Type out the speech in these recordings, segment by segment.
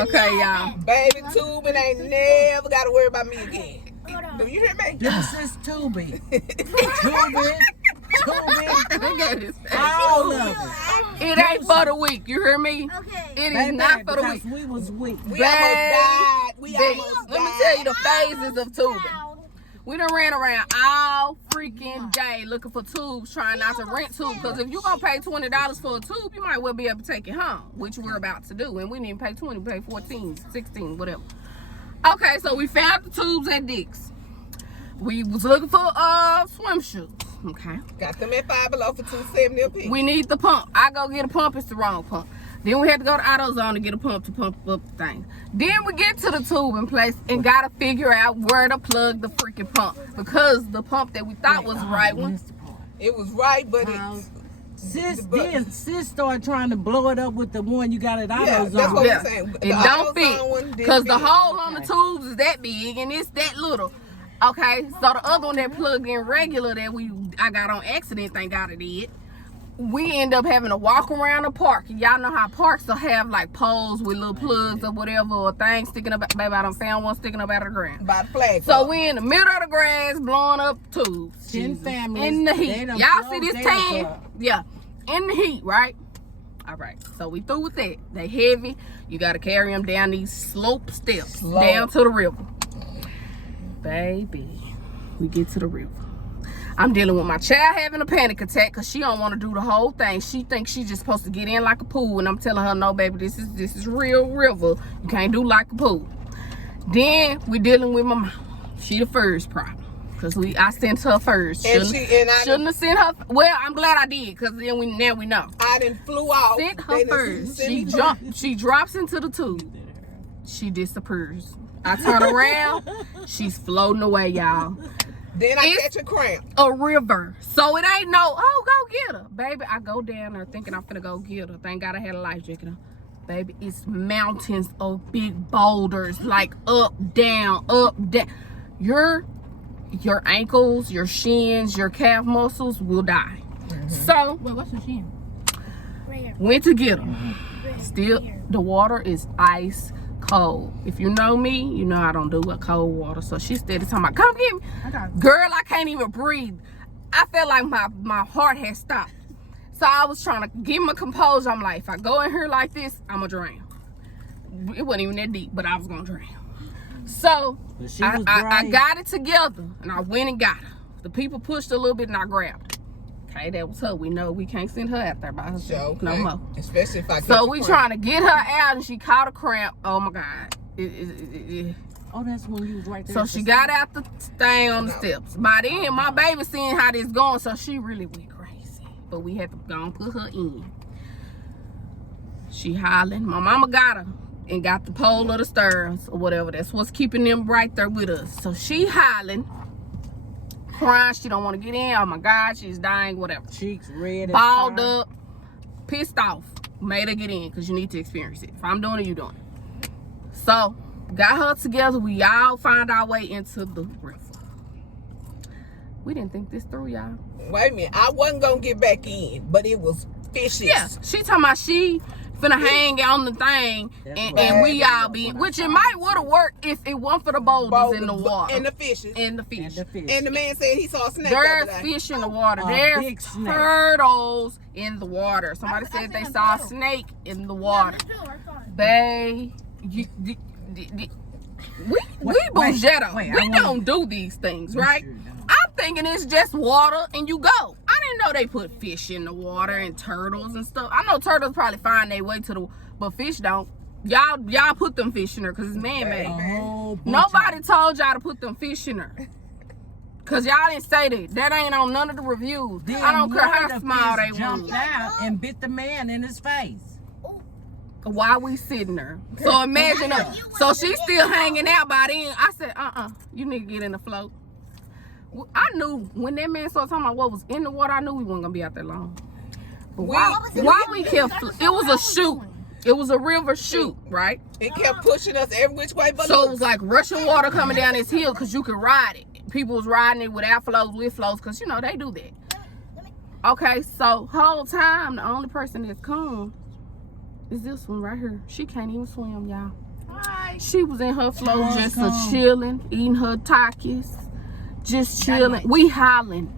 Okay, y'all. Baby, tubing ain't never got to worry about me again. Do you hear me? This is tubing. Tubing. All of it. It ain't for the weak. You hear me? Okay. It is not for the weak. We was weak. We almost died. We almost died. Let me tell you the phases of tubing. We done ran around all freaking day looking for tubes, trying not to rent tubes. Because if you're going to pay $20 for a tube, you might well be able to take it home, which we're about to do. And we didn't pay 20, we paid 14, 16, whatever. Okay, so we found the tubes at Dick's. We was looking for swim shoes. Okay. Got them at Five Below for $2.70 a piece. We need the pump. I go get a pump, it's the wrong pump. Then we had to go to AutoZone to get a pump to pump up the thing. Then we get to the tubing place and gotta figure out where to plug the freaking pump. Because the pump that we thought was the right one. It was right, but it's... Sis started trying to blow it up with the one you got at AutoZone. Yeah, that's what I'm saying. It don't fit. Because the hole on the tubes is that big and it's that little. Okay, so the other one that plugged in regular that I got on accident, thank God I did. We end up having to walk around the park. Y'all know how parks will have like poles with little plugs or whatever, or things sticking up. Baby, I done found one sticking up out of the ground. By the flag. So we in the middle of the grass blowing up tubes. 10 families. In the heat. Y'all see this tan? Yeah. In the heat, right? All right. So we through with that. They heavy. You got to carry them down these slope steps down to the river. Baby, we get to the river. I'm dealing with my child having a panic attack because she don't want to do the whole thing. She thinks she's just supposed to get in like a pool, and I'm telling her, no, baby, this is real river. You can't do like a pool. Then we dealing with my mom. She the first problem because I sent her first. Shouldn't have sent her. Well, I'm glad I did because then now we know. I didn't flew off. Sent her first. She drops into the tube. She disappears. I turn around, she's floating away, y'all. Then I catch a cramp. A river. So it ain't no, oh, go get her. Baby, I go down there thinking I'm finna go get her. Thank God I had a life jacket on. Baby, it's mountains of big boulders, like up, down, up, down. Your ankles, your shins, your calf muscles will die. So, Wait, what's the shin? went to get her. Still, the water is ice cold. If you know me, you know I don't do a cold water. So she steady talking about, come get me. Girl, I can't even breathe. I felt like my heart had stopped. So I was trying to get my composure. I'm like, if I go in here like this, I'm going to drown. It wasn't even that deep, but I was going to drown. So I got it together and I went and got her. The people pushed a little bit and I grabbed her. Okay, that was her. We know we can't send her out there by herself no more. Especially if I So we trying to get her out and she caught a cramp. Oh my God. Oh, that's when you was right there. So she got out the thing on the steps. By then, my baby seeing how this going, so she really went crazy. But we had to go and put her in. She hollering. My mama got her and got the pole of the stairs or whatever. That's what's keeping them right there with us. So she hollering, crying. She don't want to get in. Oh my God, she's dying, whatever. Cheeks red, balled up, pissed off. Made her get in because you need to experience it. If I'm doing it, you doing it. So got her together. We all found our way into the river. We didn't think this through, y'all. Wait a minute. I wasn't going to get back in, but it was fishy. Yeah, she talking about she finna hang on the thing and we all be, which it might would have worked if it weren't for the boulders in the water. And the fishes. And the fish. And the man said he saw a snake. There's fish in the water. There's turtles in the water. Somebody said they saw a snake in the water. Babe, we Bougetto. We don't do these things, right? I'm thinking it's just water and you go. I didn't know they put fish in the water and turtles and stuff. I know turtles probably find their way to the, but fish don't. Y'all put them fish in there because it's man-made. Nobody told y'all to put them fish in there. Because y'all didn't say that. That ain't on none of the reviews. Then I don't care how small they jumped was. out and bit the man in his face. While we sitting there. So imagine her. So she's still hanging out by then. I said, you need to get in the float. I knew when that man started talking about what was in the water, I knew we weren't going to be out there long. But why we kept, it was a chute. It was a river chute, right? It kept pushing us every which way but so it was like rushing water coming down this hill because you could ride it. People was riding it without floats, with floats, because, you know, they do that. Okay, so whole time, the only person that's come is this one right here. She can't even swim, y'all. She was in her float just chilling, eating her Takis, just chilling. We hollering,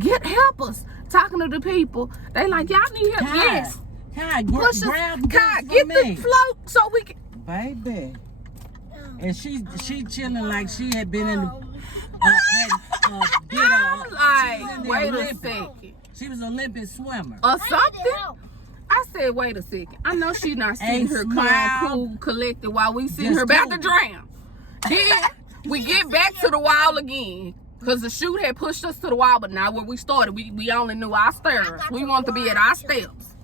help us. Talking to the people. They like, y'all need help. Yes. Push us. Get the float so we can. Baby. And she chilling like she had been in wait a second. She was an Olympic swimmer. Or something. I said, wait a second. I know she's not sitting here calm, cool, collected while we sitting here about to drown. Then we get back to the wall again. Because the chute had pushed us to the wall, but not where we started. We only knew our stairs. We want to be at our steps.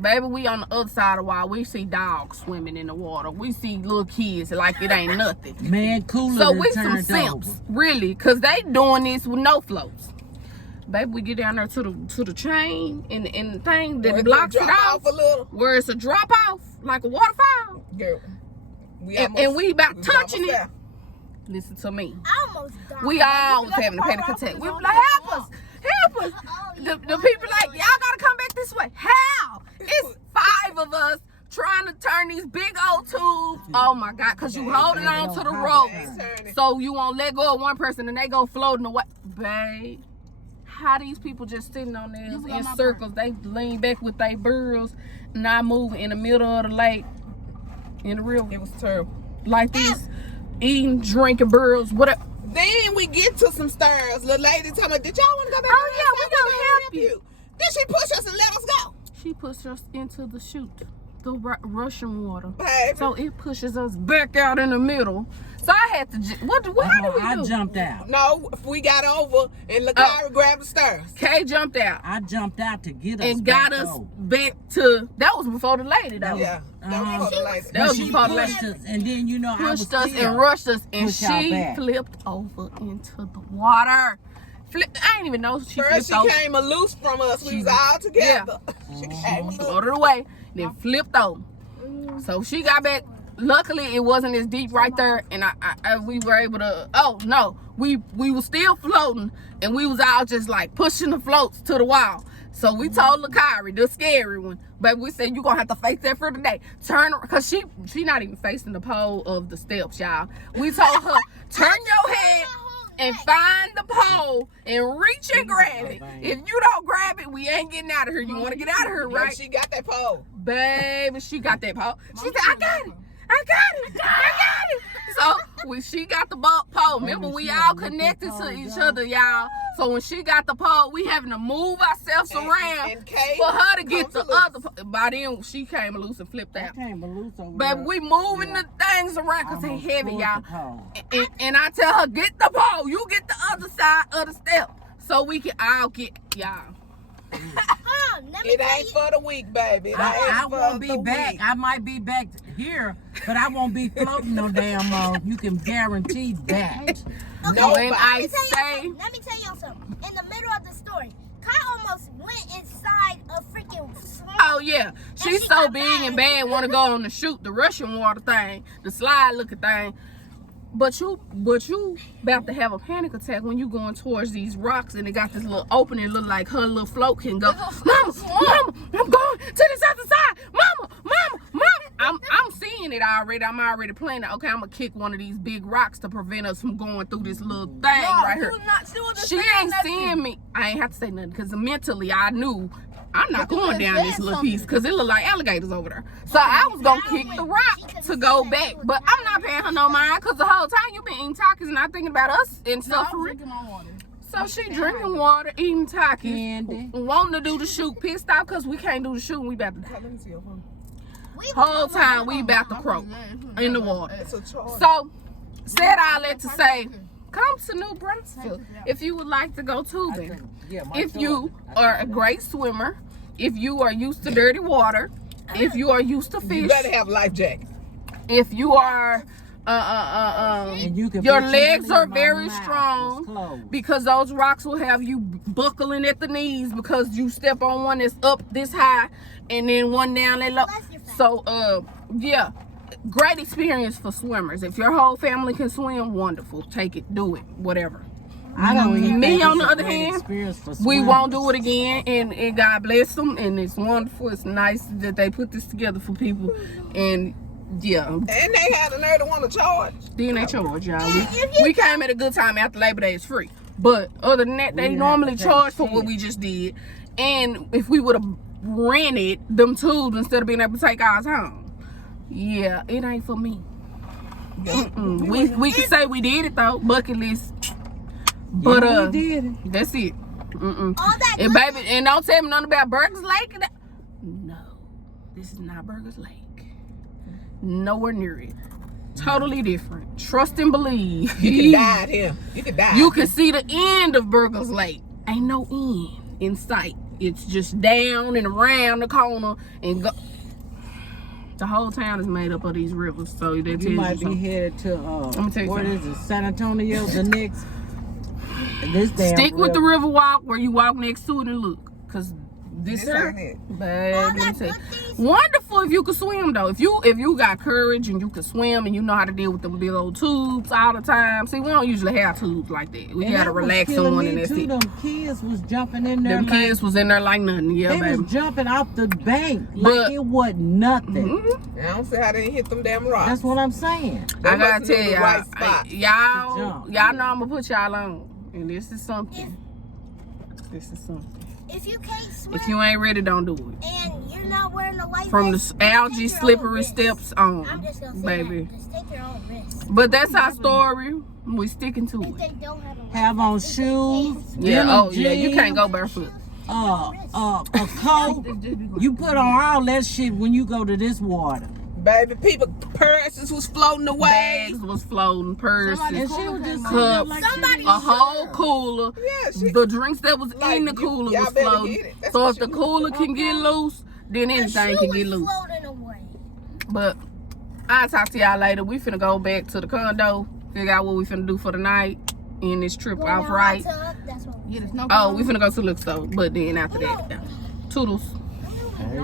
Baby, we on the other side of the wall. We see dogs swimming in the water. We see little kids like it ain't nothing. Man, cooler. So we some simps, really, because they doing this with no floats. Baby, we get down there to the chain and the thing that blocks it off. A little. Where it's a drop off, like a waterfall. Girl, and we about touching it. Listen to me. We all was having a panic attack. We were like, help us. The people like, y'all gotta come back this way. How? It's 5 of us trying to turn these big old tubes. Oh my God, because you holding on to the rope. So you won't let go of one person and they go floating away. Babe, how these people just sitting on there in circles. They lean back with their burros, not moving in the middle of the lake. In the river. It was terrible. Like this. Eating, drinking, burros, whatever. Then we get to some stairs. The lady told me, did y'all want to go back? Oh yeah, we gonna help you. Then she pushed us and let us go. She pushed us into the chute, the Russian water. Baby. So it pushes us back out in the middle. So I had to, how did we do? I jumped out. No, we got over and Lakara grabbed the stairs. Kay jumped out. I jumped out to get us and got us back to, that was before the lady though. Yeah, that was before the lady. That was before the lady. And then, you know, pushed us and rushed us and she flipped over into the water. I didn't even know she First flipped over. She came loose from us. We was all together. Yeah. She came loose. Floated away, then flipped over. So she got back. Luckily, it wasn't as deep right there, and we were able to. Oh no, we were still floating, and we was all just like pushing the floats to the wall. So we told Lakari, the scary one, but we said you gonna have to face that for today. Turn, cause she not even facing the pole of the steps, y'all. We told her turn your head and find the pole and reach and grab it. If you don't grab it, we ain't getting out of here. You want to get out of here, right? She got that pole, baby. She got that pole. She said, I got it. So when she got the pole, remember we all connected to each other, y'all. So when she got the pole, we having to move ourselves around for her to get the other pole. By then she came loose and flipped out. But we moving the things around because they heavy, y'all. And I tell her, get the pole. You get the other side of the step so we can all get, y'all. It ain't for the week, baby. I won't be back. I might be back here, but I won't be floating no damn more. You can guarantee that. Okay, No, let I me tell y'all something. In the middle of the story, Kai almost went inside a freaking swamp. Oh yeah, she's so big and bad. Want to go on the chute, the Russian water thing, the slide looking thing. But you about to have a panic attack when you going towards these rocks and it got this little opening, look like her little float can go. Mama, I'm going to this other side. Mama. I'm seeing it already. I'm already planning. Okay, I'm gonna kick one of these big rocks to prevent us from going through this little thing right here. She ain't seeing me. I ain't have to say nothing because mentally I knew I'm not going down this little piece because it look like alligators over there. So I was gonna kick the rock to go back, but I'm not paying her no mind because the whole time you been eating Takis and not thinking about us and suffering. So she drinking water, eating Takis, wanting to do the chute, pissed off because we can't do the chute and we about to die. Whole time we about to croak in the water. So said all that to say, come to New Brunswick if you would like to go tubing. If you are a great swimmer, if you are used to dirty water, if you are used to fish, you better have life jackets. If you are your legs are very strong because those rocks will have you buckling at the knees because you step on one that's up this high and then one down that low. So yeah, great experience for swimmers. If your whole family can swim, wonderful. Take it, do it, whatever. I don't even me on the other hand, we won't do it again, and God bless them, and it's wonderful. It's nice that they put this together for people, and Yeah. And they had the nerve to want to charge. Then they charge, y'all. We came at a good time after Labor Day. It's free. But other than that, they normally charge for what we just did. And if we would have rented them tools instead of being able to take ours home, yeah, it ain't for me. We can say we did it though, bucket list. But we did it. that's it. All that And good baby, and don't tell me nothing about Burgers Lake. No, this is not Burgers Lake. Nowhere near it. Totally different. Trust and believe. You can die here. You can die. You can see the end of Burgers Lake. Ain't no end in sight. It's just down and around the corner and go. The whole town is made up of these rivers, so that tells You might be something. headed to me tell you what something. is it, San Antonio, the next. This damn Stick with the river. river walk where you walk next to it and look, cause this ain't it. baby, All let me that tell you. good things. Wonderful if you could swim though. If you got courage and you can swim and you know how to deal with them big old tubes all the time. See, we don't usually have tubes like that. We And gotta that was relax killing on one me and that's too. it. Them kids was jumping in there. Them kids was in there like nothing, yeah, They baby. was jumping off the bank like But- it wasn't nothing. Mhm. I don't see how they didn't hit them damn rocks. That's what I'm saying. They I gotta must have tell been in the y'all, right spot. y'all To jump. know I'm gonna put y'all on, and this is something. This is something. If you can't swim If you ain't ready, don't do it. and you're not wearing a life From the vest, algae, take your own slippery risk. steps on, I'm just gonna say baby. that. Just take your own risk. But that's our story. We sticking to If it. they don't have a life Have on vest, if they shoes. can't swim, Yeah. denim Oh yeah. You can't jeans, go barefoot. a coat. You put on all that shit when you go to this water. Baby, people purses was floating away. Bags was floating, purses, And she was just Cups. Somebody- a whole cooler. Yeah, she, The drinks that was Like, in the you- cooler y'all was better floating. get it. That's So what if the she- cooler can get loose, then the anything shoe can was get loose. floating away. But I'll talk to y'all later. We finna go back to the condo, figure out what we finna do for the night, end this trip Going off out right. tub, that's what we Oh, we finna go to the liquor store, but then after that, yeah. Toodles.